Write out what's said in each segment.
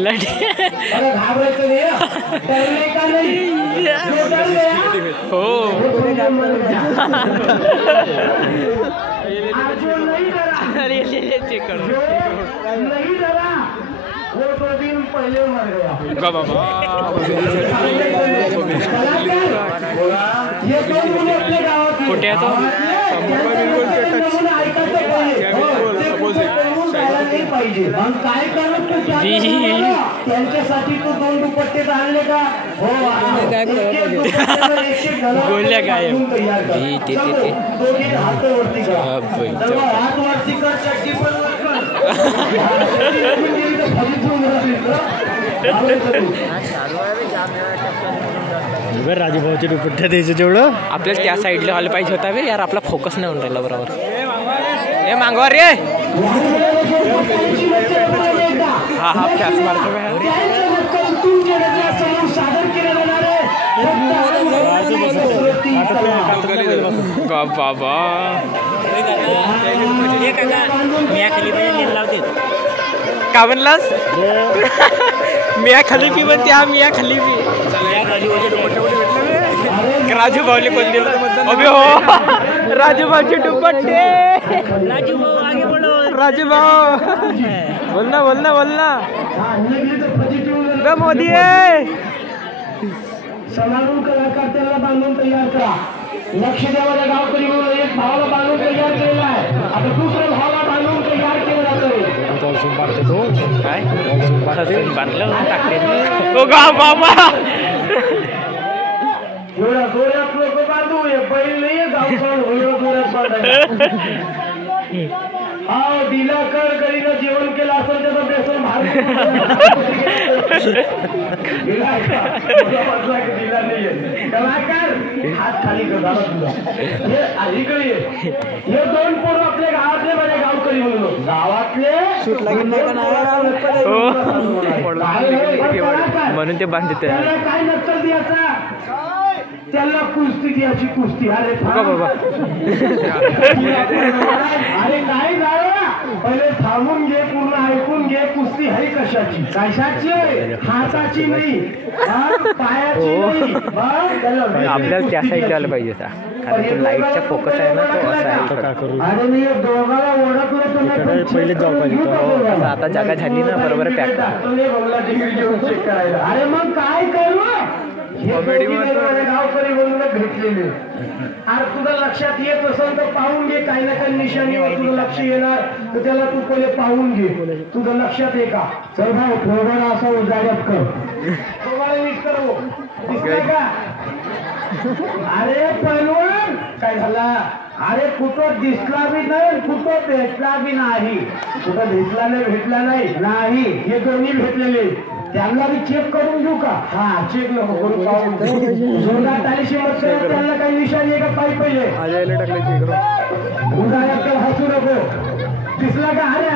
खिलाडी घाबरायचं नाही डरले का नाही हो अर्जुन नहीं डरा चेक करो नहीं डरा वो तो दिन पहले मर गया ये दोन मुलं आपल्या गावात कुठे आहे तो पाहिजे मग काय करत तू त्यांच्यासाठी तू 2 दुपट्टे आणले का हो गोल्या काय हातावरती कर हातवरती कर चड्डी पण राजूभाऊचे दुपट्टे द्यायचं जेवढं आपल्याला त्या साईडला आलं पाहिजे होता बे यार आपला फोकस नाही होऊन राहिला बरोबर हे मागवा रे हा हा फॅस मारतो बाबा का म्हणलास मिया खलिफी पण त्या मिया खलिफी राजू भाऊले कोण दिलं अबे हो राजू भाऊचे दुपट्टे राजू भाऊ बोल ना मोदी आहे समारून कलाकार त्याला बांधून तयार करा लक्ष द्यावाला गावकरी म्हणून एक भावाला बांधून तयार केलेला आहे आता दुसऱ्या भावाला बांधून तयार केलं जातोय काय बांधलं टाकले हो गा बाबा एवढा जोरात लोक बांधू बैल नाहीये गावकरी जोरात बांधायला हा दिलाकर करीनं जेवण केलं असेल त्याचं बेसन दिला नाहीये कलाकार हात खाली कर इकडे हे 2 पोरं आपल्या गावातले माझ्या गावकरी म्हणून गावातले म्हणून ते बांधते काय नक्कल द्यायचा त्याला कुस्ती द्यायची कुस्ती अरे बाबा अरे काय झालं पहिले थांबून घे पूर्ण ऐकून घे कुस्ती आहे कशाची हाताची नाही पायाची नाही आपल्याला त्या साईडला आलं पाहिजे कारण तो लाईटचा फोकस आहे ना तो असा आहे अरे मी दोघाला ओळखलं पहिले जाऊ पाहिजे आता जागा झाली ना बरोबर पॅक अरे मग काय करू गावकरी म्हणून भेटलेले अरे तुझं लक्षात येत असेल तर पाहून घे काही ना काही निशाणीवर तुझं लक्ष येणार तर त्याला तू पहिले पाहून घे तुझं लक्षात आहे का चल भाऊ थोडा असा उजागत कर तुम्हाला नीट करू दिसतंय का अरे पैलवान काय झाला अरे कुठं दिसला बी नाही कुठं भेटला बी नाही कुठं दिसला नाही भेटला नाही हे दोन्ही भेटलेले त्यांना बी चेक करून घेऊ का हा चेक नको करून पाहून जोरदार तालीशी मत त्यांना काही निशाणी आहे का पाहिजे पहिले उदाहरण हसू नको दिसला का अरे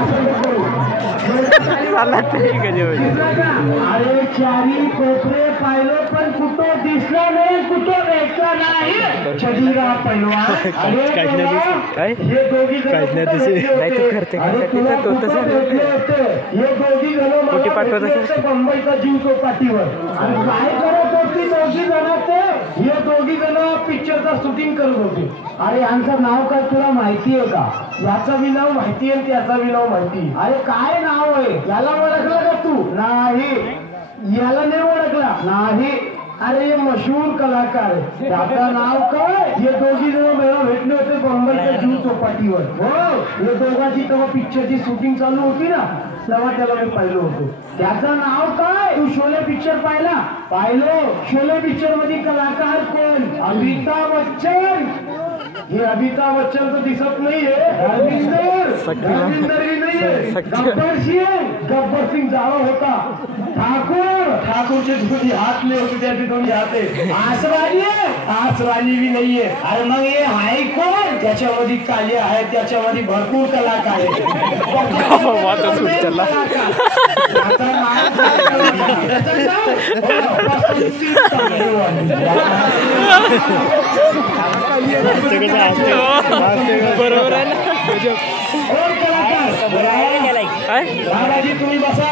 असं नको अरे चारी कोपरे पाहिलं पण कुठं दिसला नाही कुठं भेटला नाही छडीला पैलवान हे दोघी जण मुंबईचा जीव चौपाटीवर आणि काय करत होती दोघी जण हे दोघी जण पिक्चरचा शूटिंग करत होते अरे यांचं नाव काय तुला माहिती आहे का याचा बी नाव माहिती आहे त्याचा बी नाव माहिती अरे काय नाव आहे याला ओळखलं का तू नाही याला नाही ओळखला नाही अरे हे मशहूर कलाकार आहे त्याचं नाव काय हे दोघी जण मला भेटले होते मुंबईच्या जीव चौपाटीवर हो हे दोघांची तेव्हा पिक्चरची शूटिंग चालू होती ना तेव्हा त्याला मी पाहिलं होतं त्याचं नाव काय तू शोले पिक्चर पाहिलं शोले पिक्चर मध्ये कलाकार कोण अमिताभ बच्चन हे अमिताभ बच्चन तर दिसत नाहीये रविंदर गब्बर सिंग जावा होता ठाकूरचे दोन्ही हात नाही होते त्याचे दोन्ही हात आसराणी बी नाहीये अरे मग हे आहे कोण त्याच्यामध्ये काले आहे त्याच्यामध्ये भरपूर कलाकार आहे बरोबर आहे ना काय बाबाजी तुम्ही बसा.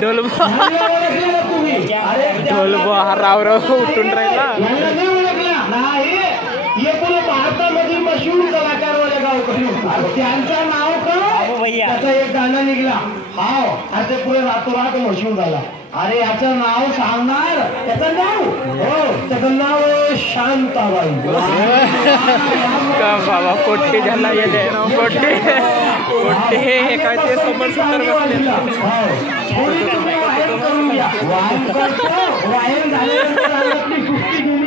ढोलबो ओळखलं ना तुम्ही? अरे ढोलबो हा राव उठून राहिला. यांना नाही ओळखला नाही. हे पुणे भारतामध्ये मशहूर कलाकार वाले गावकरी त्यांचं नाव का त्याचं एक गाणं निघला हाव आणि ते पुढे रातोरात मशहूर झाला. अरे याचं नाव सांगणार त्याचं नाव हो त्याचं नाव आहे शांताबाई. का बाबा पोट्टे झाला येते पोट्टे पोट्टे हे काय ते समोर सुंदर बसले. वायन झाल्यानंतर आपली कुस्ती गेली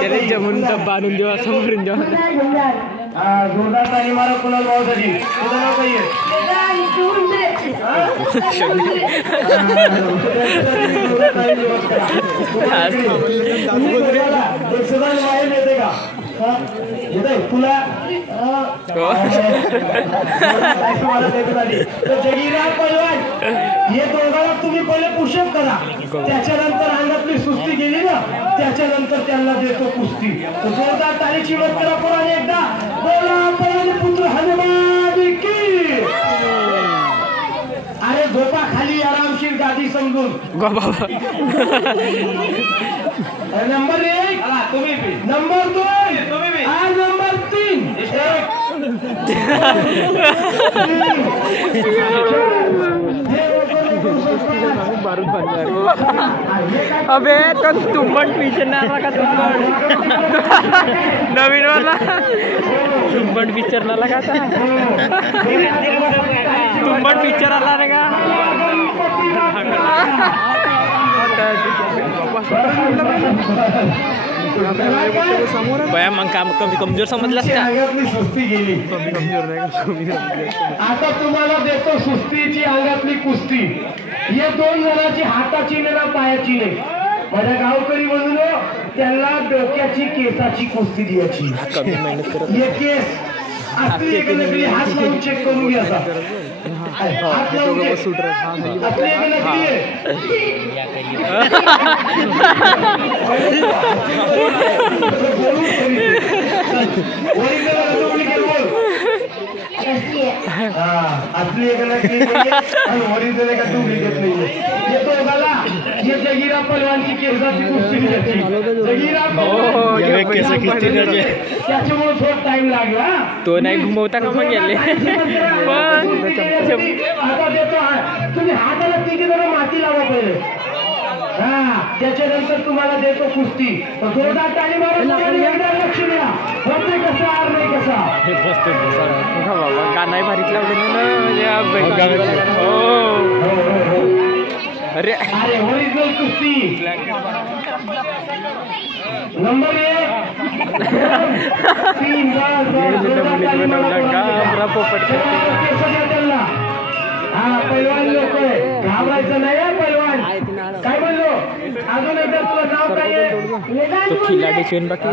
त्याने जमून डब्बा आणून देऊ समोरून देऊ. जोरदार ताली मारा कुणाल भाऊसाठी. तुझं नाव काही वायन येते का येते तुला जगीरा पैलवान हे दोघांना तुम्ही पहिले पुशअप करा. त्याच्यानंतर अंगातली सुस्ती गेली ना त्याच्यानंतर त्यांना देतो कुस्ती. जोरदार तालीची मत करा पुन्हा एकदा. बोला पहिले पुत्र हनुमान की. अरे झोपा खाली आरामशीर गादी समजून. नंबर 1 तुम्ही नंबर 2 तुम्ही आणि नंबर 3 अबे तो तुंबट विचारणार का तुंबट नवीन वाला तुंबट विचारणार का आता तुंबट पिक्चर आला रे का बया मग काम कमी कमजोर समजलास का. अंगातली सुस्ती गेली. आता तुम्हाला देतो सुस्तीची अंगातली कुस्ती. हे 2 जणांची हाताची नाही ना पायाची नाही. माझ्या गावकरी म्हणून त्यांना डोक्याची केसाची कुस्ती द्यायची. हे केस असली एक नकली हात लावून चेक करून घ्यायचा. हात लावून असली एक नकली असली एक नकली ओरिजिनल एका डुप्लिकेट नाहीये. येतो बघा हे जगीरा पहलवानची केसाची कुस्ती घ्यायची. जगीरा त्याच्यामुळे थोडा टाइम लागला. तो नाही घुमवता का मग गेले आता देतो. तुम्ही हाताला 3 जण माती लावा पहिले. त्याच्यानंतर तुम्हाला देतो कुस्ती. जोरदार टाळी मारा. लक्ष द्या होते कसा आर नाही कसा. बाबा गाणं भारीत लावले अरे अरे ओरिजिनल कुस्ती. नंबर 1 पोपट हा पैलवान लोक घाबरायचं नाही. पैलवान काय म्हणलो अजून एकदा तुला नाव काय तो खिलाडी चेन बाकी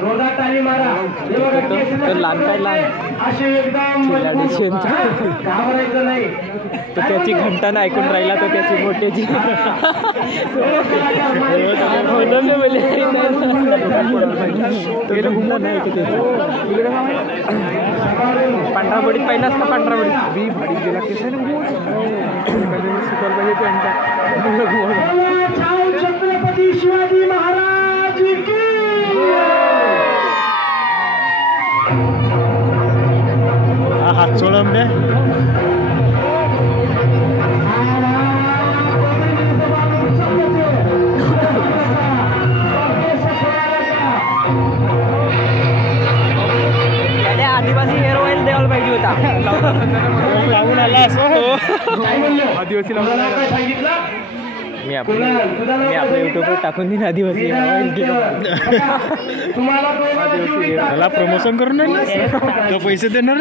जोरदार ताली मारा. तो लहान काय लहान असे एकदम घाबरायचं नाही. तो त्याची घंटा ऐकून राहिला तो त्याची मोठ्याची पांढरा बडीत पाहिलास का. पांढरा बडीत भाडी गेला छत्रपती शिवाजी महाराज की. हात सोडून दे. आदिवासी हेअर ऑइल द्यायला पाहिजे होता. लावून आला असं आदिवासी लावून मी आपल्या युट्यूबवर टाकून देईन आदिवासी हेअर ऑइल. मला प्रमोशन करून तो पैसे देणार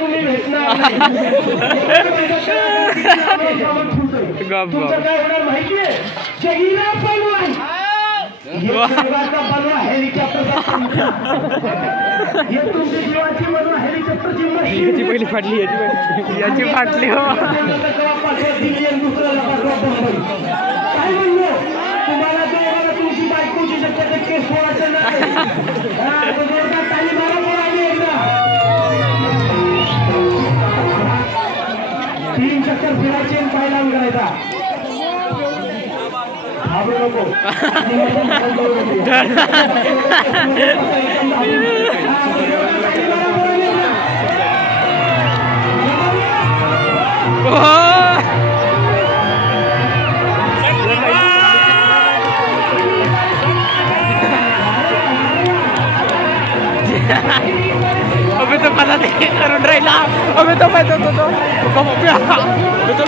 तुम्ही भेटणार काय होणार माहितीये. जगीरा पैलवान जीवाचा बनवा हेलिकॉप्टरचा पंखा. हे तुमच्या जीवाची बनवा हेलिकॉप्टरची मशीन. याची पहिली फाटली याची फाटली हो. काय म्हणलो तुम्हाला दोघांना तुमची बायकोची शक्यता केस सोडायचं नाही. ताली मारा बोलावी एकदा. 3 चक्कर फिरायचे आणि पाय लावून करायचा. घाबरू नको. अबे तो मला ते करून राहिला. अबे तो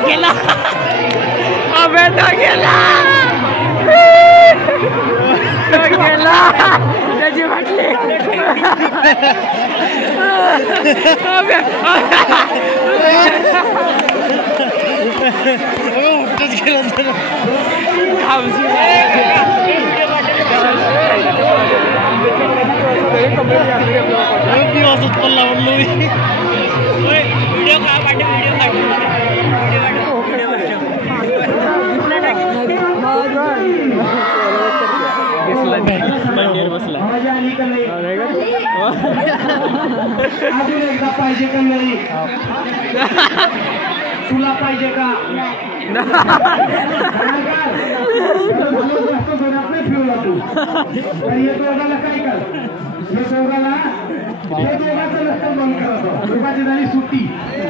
गेला. अबे तो गेला. त्याची वाटली. मजा आली का नाही. अजून एकदा पाहिजे का नाही. तुला पाहिजे का. जास्त जोरात नाही फिरला तू. हे दोघांना काय कर. हे दोघांचं लष्कर बंद करतो. दुपारची झाली सुट्टी.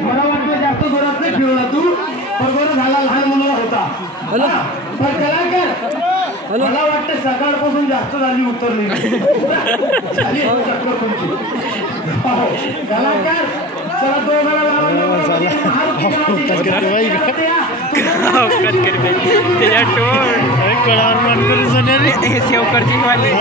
मला वाटतं जास्त जोरात नाही फिरला तू. पण बरं झाला लहान मुलगा होता. पण त्याला कर. मला वाटतं सकाळपासून जास्त झाली उतरली झाली चक्कर तुमची. त्याला कर. चला दोघांना सेव करची वाले